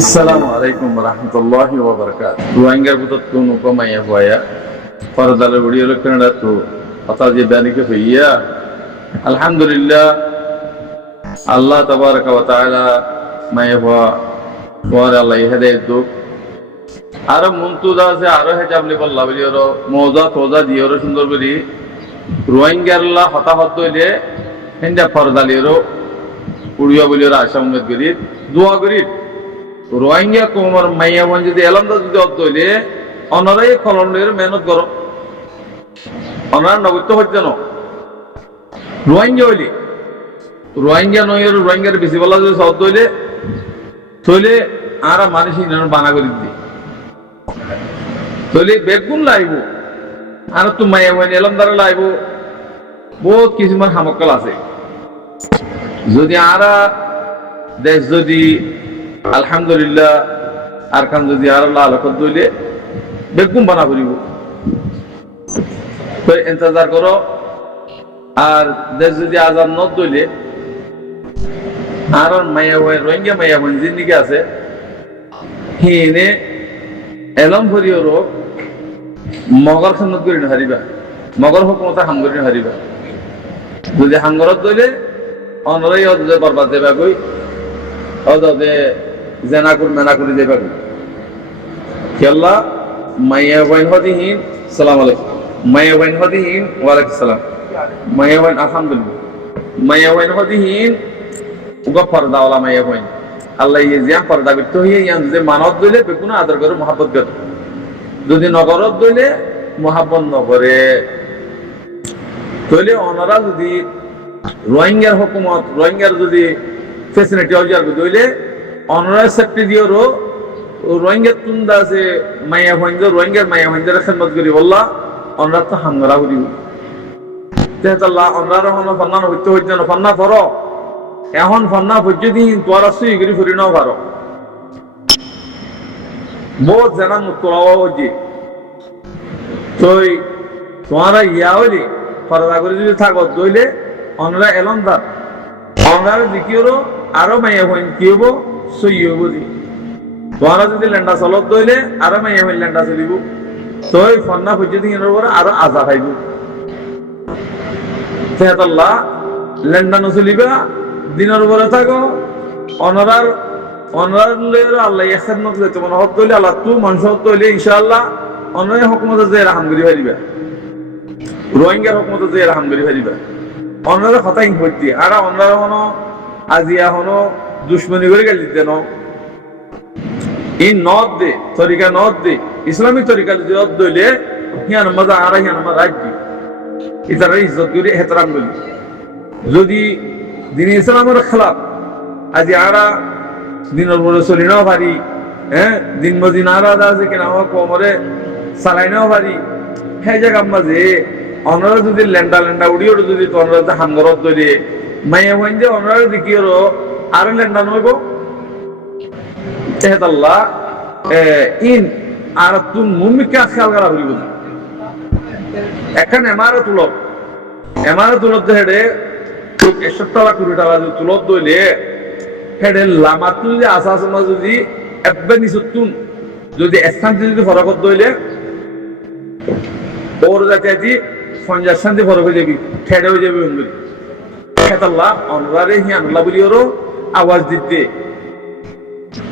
Assalamualaikum warahmatullahi wabarakatuh. Ruanggar butot tu nuko maya huaya. Para dalam video lekran tu, atau je bani ke huaya. Alhamdulillah, Allah tabaraka wa taala maya hua. Tuara Allah ihade tu. Aram muntuda se aro hejab le balla video ro. Moza toza diyo ro sundor beri. Ruanggar Allah hata hatu le. Henda para daliro. Uriya video ro asam umet beri. Dua beri. Rohingya কোমর মাইয়াবন যদি এলামদা যদি অদ্দইলে অনারাই কলনের মেহনত করো honour নবত্য হচ্ছে না রোহিঙ্গা হইলে রোহিঙ্গা নয় রোহিঙ্গার বেশি বলা যদি অদ্দইলে তইলে আর মানুষ বানা করে দিই তইলে বেগুন লাইব আর তো মাইয়াবন এলামদারা লাইব বহুত কিছুমান সামক্কাল আছে যদি আরা দেশ যদি আলহামদুলিল্লাহ আর খান যদি আর আল্লাহ আলাকত দইলে বেগুন বানা করিব তো ইন্তজার করো আর দেশ যদি আজাদ নদ দইলে আর মায়া হয় রোহিঙ্গা মায়া হয় জিন্দিগি আছে হিনে এলম ভরিওরো মগর খানত করি হারিবা মগর হুকুমতা হাম করি হারিবা যদি হাঙ্গরত দইলে অনরাই অদে বরবাদ দেবা কই অদে জেনাকুর মেনাকুরি দেবা কই কেল্লা মাইয়া ওয়াইন হদিহিন সালাম আলাইকুম মাইয়া ওয়াইন হদিহিন ওয়া আলাইকুম সালাম মাইয়া ওয়াইন আলহামদুলিল্লাহ মাইয়া ওয়াইন হদিহিন উগা পর্দা ওয়ালা মাইয়া ওয়াইন আল্লাহ ইজিয়া পর্দা বিত হইয়া ইয়ান যে মানত দইলে বেকুনা আদর করে মোহাব্বত করে যদি নগরত দইলে মোহাব্বত নগরে তইলে অনারা যদি রোহিঙ্গার হুকুমত রোহিঙ্গার যদি ফেসিলিটি অজার দইলে অনারা সেফটি দিওরো রোহিঙ্গা তুন্দা আছে মাইয়া হইন্দ রোহিঙ্গার মাইয়া হইন্দের খেদমত করি বললা অনরা তো হাঙ্গরা করিব তেহতাল্লাহ অনরা হন ফান্না হইতে হইতে না ফান্না করো এখন ফান্না পর্যদি তোরা সুই করি ফুরি নাও পারো বহুত জানা মুতলাওয়া হইছে তুই তোরা ইয়া হইলি পরদা করে যদি থাকো দইলে অনরা এলমদার অনরা দিকিওরো আরো মাইয়া হইন কি হবো সই হবো দি তোরা যদি লেন্ডা চলত দইলে আরো মাইয়া হইন লেন্ডা চলিব তই ফন্না পর্যন্ত ইনর পরে আরো আজা খাইব তেহতাল্লাহ লেন্ডা নচলিবা দিনের উপরে থাকো অনরার অনরার লইর আল্লাহ খেদমত লইতে মনে হত দইলে আল্লাহ তু মানুষ হত দইলে ইনশাআল্লাহ অনরাই হুকুমত যে রাহমগিরি পারিবা রোহিঙ্গার হুকুমত যে রাহমগিরি পারিবা অনরা কথা ইন হইতি আর অনরা হনো আজিয়া হনো দুশ্মনী করে গেল দেন এই নদ দে তরিকা নদ দে ইসলামিক তরিকা যদি নদ দইলে হিয়ান মজা আর হিয়ান মজা রাজ্য ইতারা ইজ্জত করে এহতরাম করি যদি দিন ইসলামের খেলাফ আজি আরা দিনের পরে চলি নাও পারি হ্যাঁ দিন মদিন আরা আছে কিনা কমরে চালাই নাও পারি সেই জায়গার মাঝে অনরা যদি লেন্ডা লেন্ডা উড়িয়ে যদি তোমরা হাঙ্গরত দইলে মাইয়া হইন যে অনরা দেখি আরো লেন্ডা নইব তেহতাল্লাহ ইন আর তুম মুমিকা খেয়াল করা হইব এখন এমারো তুলত হেডে 1 টাকা 20 টাকা তুলত দইলে হেডে লামাতুল যে আসাস যদি এববে নিসুতুন যদি স্থান যদি ফরকত দইলে ওর যাতে 50 শান্তি ফরক হয়ে যাবি ঠেড়ে হয়ে যাবে অঙ্গুলি খেতাল্লাহ অনরারে হিয়ান আল্লাহ বলিওরও আওয়াজ দিতে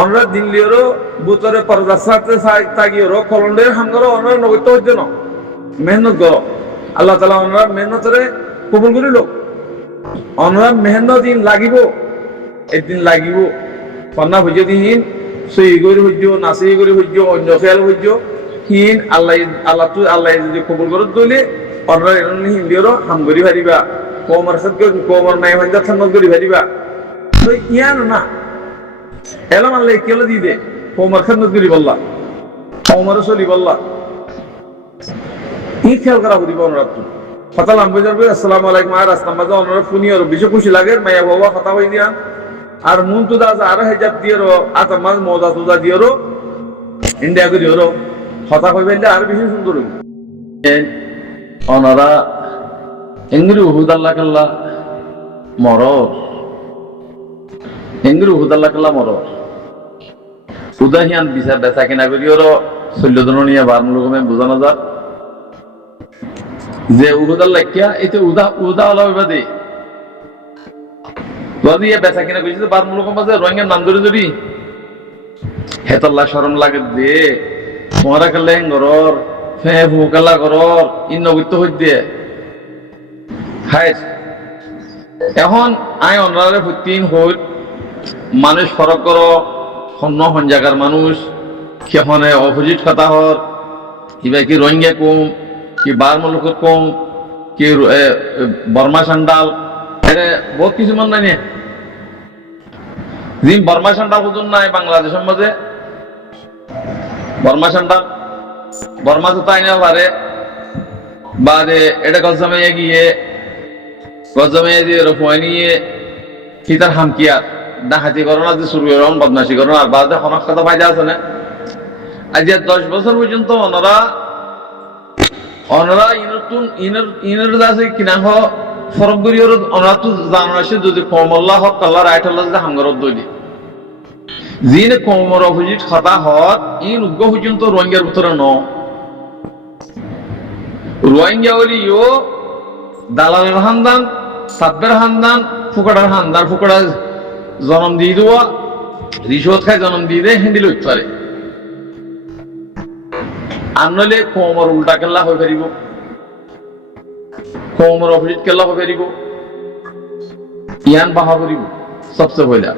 অনরা দিল্লিওরও বুতরে পর্দার সাথে তাগিওরও কলন্ডের হামগরও অনরা নগত্য হচ্ছে না মেহনত করো আল্লাহ তাআলা অনরা মেহনতরে কবুল করিল অনরা মেহনত দিন লাগিব একদিন লাগিব ফন্না হইজ দিন সই গরি হইজ নাসি গরি হইজ অন্য খেয়াল হইজ হিন আল্লাহ আল্লাহ তু আল্লাহ যদি কবুল করত দইলে অনরা হিন্দিওরও হামগরি পারিবা কোমর সৎকে কোমর নাই হইন্দা থামত করি পারিবা তো ইয়ান না এলাম আল্লাহ কেলে দি দে কোমর খেদমত করি বললা কোমর চলি বললা ই খেয়াল করা করিব অনুরাত কথা লাম্বে যাবে আসসালামু আলাইকুম আর রাস্তা মাঝে অনুরাত শুনি আর বেশি খুশি লাগে মায়া বাবা কথা হই দিয়া আর মুন তো দাস আর হেজাব দিয়েরো আতমাজ মজা তুজা দিয়েরো ইন্ডিয়া করি হরো কথা কইবেন আর বেশি সুন্দর হইব অনারা এঙ্গুরি উহুদাল্লাহ কাল্লা মরর এঙ্গুরি উহুদাল্লাহ কাল্লা মরর উদাহিয়ান বিচার বেচা কিনা করি ওরও 14 জন নিয়ে বার রকমের বোঝানো যাক যে উদার লাখিয়া এতে উদা হলা বাদে যদি বেচা কিনা করেছি বার রকম বাজে রোহিঙ্গার নাম ধরে যদি হেতাল্লা শরম লাগে দে তোমারা কালে ঘরর ফে ফুকালা ঘরর ইন্নবিত্ত হই দিয়ে হাই এখন আই অনরারে ফুটিন হই মানুষ ফরক করো হন্য হন জায়গার মানুষ কেমন অপোজিট কথা হর কিবা কি রোহিঙ্গা কম কি বার মুলুক কম কি বর্মা সান্ডাল এরে বহুত কিছুমান নাই নে জিম বর্মা সান্ডাল বুঝুন নাই বাংলাদেশের মাঝে বর্মা সান্ডাল বর্মা তো তাই না পারে বাদে এটা গজমে গিয়ে দিয়ে রফুয়াই নিয়ে হিতার হামকিয়ার ডাকাতি করোনা যে শুরু হলাম বদমাশি করোনা আর বাদে হনক কথা ফায়দা আছে না আজ 10 বছর পর্যন্ত অনরা ইনর আছে কিনা হ ফরক করি অনরা তো জানা আছে যদি কমল্লা হক আল্লাহ রাইট আল্লাহ যে হাঙ্গরত দইলি জিনে কমর অপোজিট কথা হত ইন উগ্র পর্যন্ত রোহিঙ্গার ভিতরে ন রোহিঙ্গা হলি ইও দালালের হান্দান সাব্বের হান্দান ফুকড়ার হান্দান ফুকড়া জন্ম দিয়ে দেওয়া রিশোত খায় জন্ম দিয়ে দেয় হ্যান্ডেল হইতে পারে আনলে কোমর উল্টা কেল্লা হয়ে ফেরিব কোমর অপোজিট কেল্লা হয়ে ফেরিব ইয়ান বাহা করিব সবচেয়ে পয়লা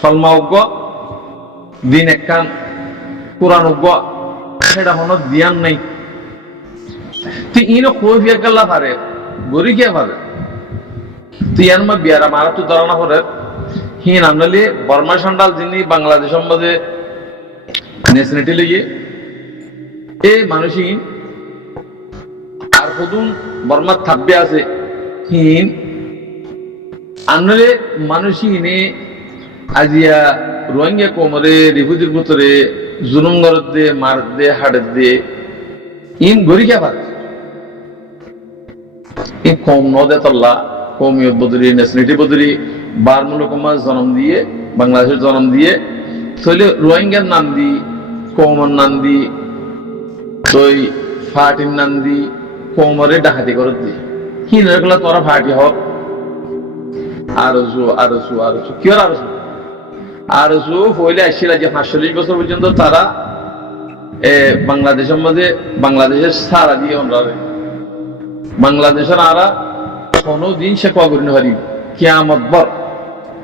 সলমা উগ্র দিন একখান কোরআন উগ্র সেটা হন ধ্যান নাই তুই ইনো কই বিয়া কেল্লা পারে গরি কে পারে তুই ইয়ান মা বিয়ারা মারা তো ধরা না করে হিন আমলে বর্মা সান্ডাল যিনি বাংলাদেশের মধ্যে ন্যাশনালিটি লইয়ে এ মানুষই আর কদুন বর্মা থাকবে আছে হিন আনলে মানুষই নে আজিয়া রোহিঙ্গা কোমরে রিফুজির ভিতরে জুলুম গরত দে মার দে হাড়ে দে ইন গরি কে পারে ইন কম নদে তল্লা কমিয়ত বদরি ন্যাশনালিটি বদরি বার মুলকমা জন্ম দিয়ে বাংলাদেশের জন্ম দিয়ে তাহলে রোহিঙ্গার নাম দি কমর নাম দি তই ফাটির নাম দি কোমরে ডাকাতি করত দি হিনগুলা তোরা ফাটি হোক আরজু কি আরজু হইলে আসছিল যে 45 বছর পর্যন্ত তারা বাংলাদেশের মধ্যে বাংলাদেশের সারা দিয়ে অনরারে বাংলাদেশের আরা কোনদিন সে কবর নহারি কিয়ামত বর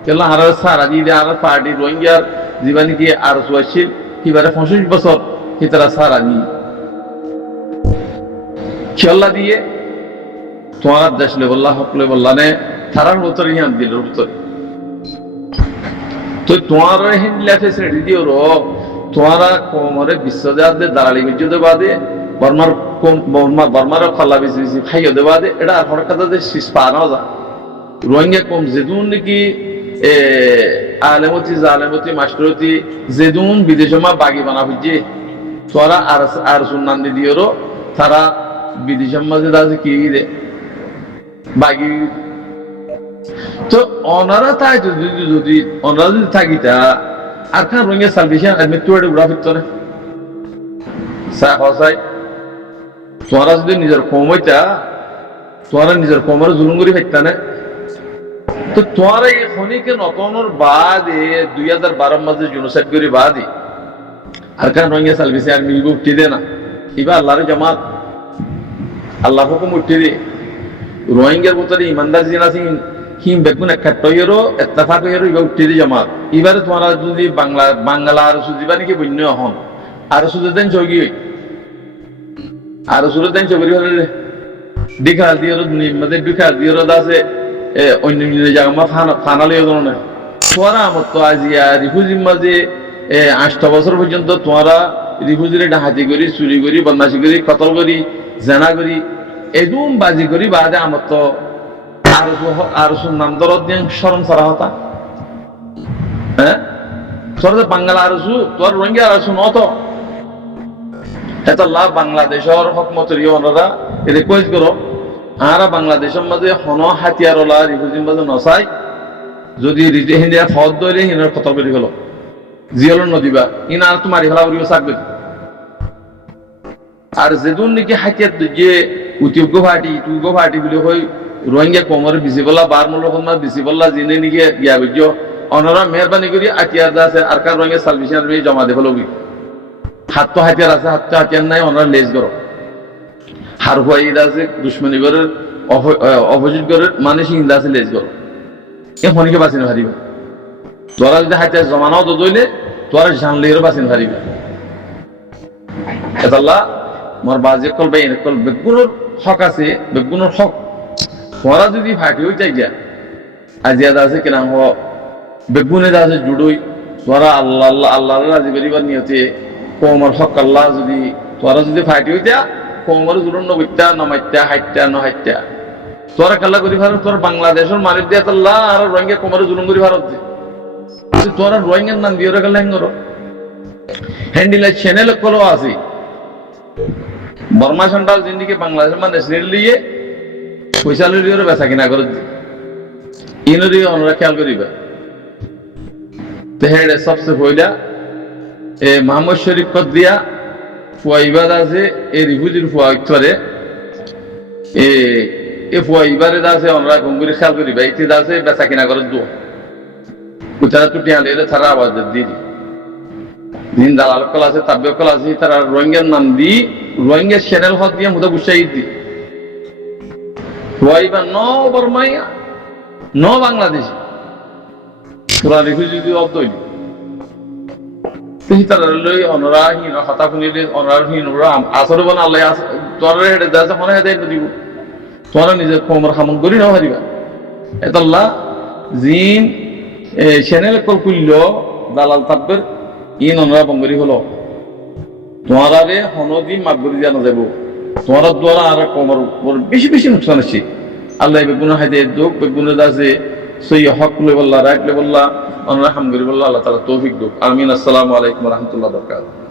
কেলা আর সারা দিয়ে আর পার্টি রোহিঙ্গার জীবনী কি আর আসছিল কিবারে 25 বছর কি তারা সারা দিয়ে চল্লা দিয়ে তোমার দেশলে বললা হকলে বললা নে থারার উত্তর ইয়ান দিল উত্তর তো তোমার হিন্দলা ফেসিলিটি দিও রো তোমারা কোমরে বিশ্বজাতে দালালি বিদ্যুতে বাদে বর্মার খল্লা বেশি খাইও দেবা দে এটা আর কথা যে শীষ পানো যা রোহিঙ্গা কম যেদুন নাকি আলেমতি জালেমতি মাস্টরতি যেদুন বিদেশে মা বাগি বানা হইছে তোরা আর সুন্নান দিও তারা বিদেশের মাঝে আছে কি রে বাগি তো অনারা তাই যদি অনারা যদি থাকিতা আর খান রোহিঙ্গা সালভেশন আদমি তোড়ে উড়া ফিরত না হসাই তোরা যদি নিজের কম হইতা তোরা নিজের কমরে জুলুম করে ফেলতা না তো তোরা এই খনিকে নতনের বাদে 2012 মাঝে জেনোসাইড করে বাদে আর খান রোহিঙ্গা সালভেশন আর্মি উঠতে দে না এবার আল্লাহর জামাত আল্লাহ হুকুম উঠতে দে রোহিঙ্গার ভিতরে ইমানদার জিন আছে হিম বেগুন একটা ইয়েরো এত্তেফাক ইয়েরো এবার উঠতে দে জামাত এবারে তোমরা যদি বাংলা আর সুদিবা নাকি বন্য হন আর সুদের দেন চৌকি আর সুরের দেন চৌকি হলে ডিখা দিয়ে মধ্যে ডিখা দিয়ে আছে অন্য জায়গা মা ফানালে না তোরা আমার তো আজিয়া রিফুজির মাঝে 8 বছর পর্যন্ত তোমরা রিফুজিরে ডাহাতি করি চুরি করি বদমাশি করি কতল করি জানা করি এদুম বাজি করি বাদে আমার তো আর নাম দরদ দিয়ে শরম সারা হতা হ্যাঁ তোরা বাংলা আর তোর রোহিঙ্গা আর নত এতলা বাংলাদেশের হকমতের ওনারা এদের কইজ করো আর বাংলাদেশের মাঝে হন হাতিয়ারওয়ালা রিফুজির মাঝে নসাই যদি হিন্দিয়া ফদ ধরে হিনের কতল করে গেল জিয়লন নদিবা ইন আর তো মারি ফেলা করিব থাকবে আর যেদুন নাকি হাতিয়াত যে উদ্যোগ পার্টি বলে হই রোহিঙ্গা কোমরে বিসি বললা বার মূল্য বিসি বললা জিনে নিকে ইয়া বুঝ অনরা মেহরবানি করি আতিয়ার আছে আর কার রোহিঙ্গা সালভেশন জমা দেব লবি হাত তো হাতিয়ার আছে হাত তো হাতিয়ার নাই অনরা লেজ করো হার হুয়া ঈদ আছে দুশ্মনী করে অপোজিট করে মানুষ ইন্দা আছে লেজ করো এ ফোনকে বাঁচিয়ে হারিবে তোরা যদি হাতিয়ার জমানাও তো দইলে তোরা জানলেও বাঁচিয়ে হারিবে এতাল্লাহ মোর বাজে কল বাই কল বেগুনোর হক আছে বেগুনোর হক তোরা যদি ফাটি হয়ে যাই গিয়া আজিয়াদা আছে কিনা হ বেগুনে আছে জুড়ই তোরা আল্লাহ আল্লাহ আল্লাহ রাজি করিবার নিয়তে কোমর হক আল্লাহ যদি তোরা যদি ফাটি হইতা কোমর জুড়ুন নবইতা নমাইতা হাইতা নহাইতা তোরা কাল্লা করি ভারত তোর বাংলাদেশের মালিক দিয়ে আল্লাহ আর রোহিঙ্গা কোমরে জুলুম করি ভারত তোরা রোহিঙ্গার নাম দিয়ে কাল্লা হেঙ্গর হ্যান্ডিলা চ্যানেল কলো আছে বর্মা সেন্ট্রাল জিন্দিকে বাংলাদেশের মানুষ রেল দিয়ে পয়সা লইলে বেচা কিনা করে ইনরি অনরা খেয়াল করিবা তো হেডে সবচেয়ে পয়লা এ মোহাম্মদ শরীফ কদ দিয়া ফুয়া ইবাদ আছে এই রিফিউজির ফুয়া উত্তরে এ ফুয়া ইবারে আছে অনরা গঙ্গুরি খেয়াল করিবা ইতি আছে বেচা কিনা করে দো উতারা টুটি আনলে তারা আওয়াজ দিয়ে দিন দালাল কল আছে তাব্য কল আছে তারা রোহিঙ্গার নাম দি রোহিঙ্গা চ্যানেল হক দিয়ে মুদা বুঝাই দি ওয়াইবা ন বর্মাইয়া ন বাংলাদেশ পুরা রিফিউজি অব্দই তারা লই অনরাহীন হতা শুনিলে অনরাহীন আসর বন আল্লাহ তোর হেডে দাস মনে হেদে দিব তোরা নিজের কোমর হামন করি না হারিবা এতাল্লাহ জিন চ্যানেল কল কুল্য দালাল তাব্বের ইন অনরা বঙ্গরি হলো তোমারা রে হনদি মাগবরি জানা যাব তোমার দ্বারা আর কোমর বেশি বেশি নুকসান আছে আল্লাহ বেগুন হাইদে দুঃখ বেগুন দাসে সই হক লে বল্লা রাইট লে বল্লা অনরা হামগরি বল্লা আল্লাহ তাআলা তৌফিক দুক আমিন আসসালামু আলাইকুম ওয়া রাহমাতুল্লাহি ওয়া বারাকাতুহু